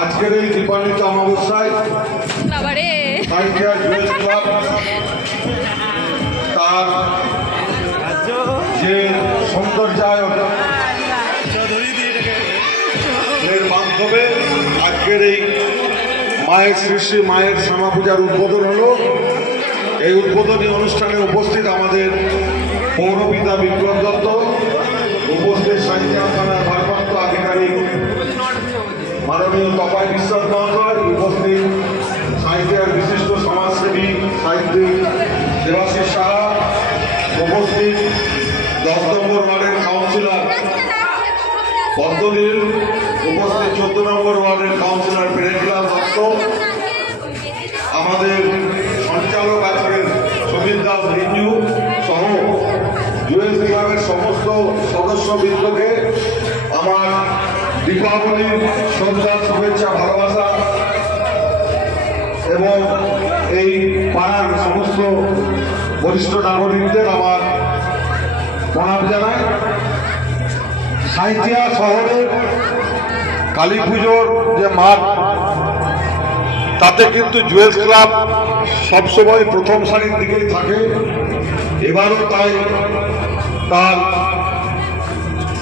আজকের এই দীপান্বিত অমাবস্যায় সাঁইথিয়া জুয়েলার্স ক্লাব তার যে সৌন্দর্যায়ন এর মাধ্যমে আজকের এই মায়ের শ্রী শ্রী মায়ের শ্যামা পূজার উদ্বোধন হলো। এই উদ্বোধনী অনুষ্ঠানে উপস্থিত আমাদের পৌরপিতা বিক্রম দত্ত, উপস্থিত সাঁইথিয়া থানার ভারপ্রাপ্ত আধিকারিক মাননীয় তপাই বিশ্বাস মহাশয়, উপস্থিত সাঁইথিয়ার বিশিষ্ট সমাজসেবী সাহিত্যিক দেবাশিস সাহা, উপস্থিত 10 নম্বর ওয়ার্ডের কাউন্সিলর পদ্মনীল, উপস্থিত 14 নম্বর ওয়ার্ডের কাউন্সিলর পেরেন্টলাল দত্ত, আমাদের সঞ্চালক আজকের সমীর দাস রিঞ্জু সহ জুয়েলার্স ক্লাবের সমস্ত সদস্যবৃন্দকে আমার দীপাবলির শ্রদ্ধা, শুভেচ্ছা, ভালোবাসা এবং এই পাড়ার সমস্ত বরিষ্ঠ নাগরিকদের আমার প্রণাম জানাই। সাঁইথিয়া শহরের কালী পুজোর যে মাঠ, তাতে কিন্তু জুয়েলার্স ক্লাব সবসময় প্রথম সারির দিকেই থাকে। এবারও তাই তার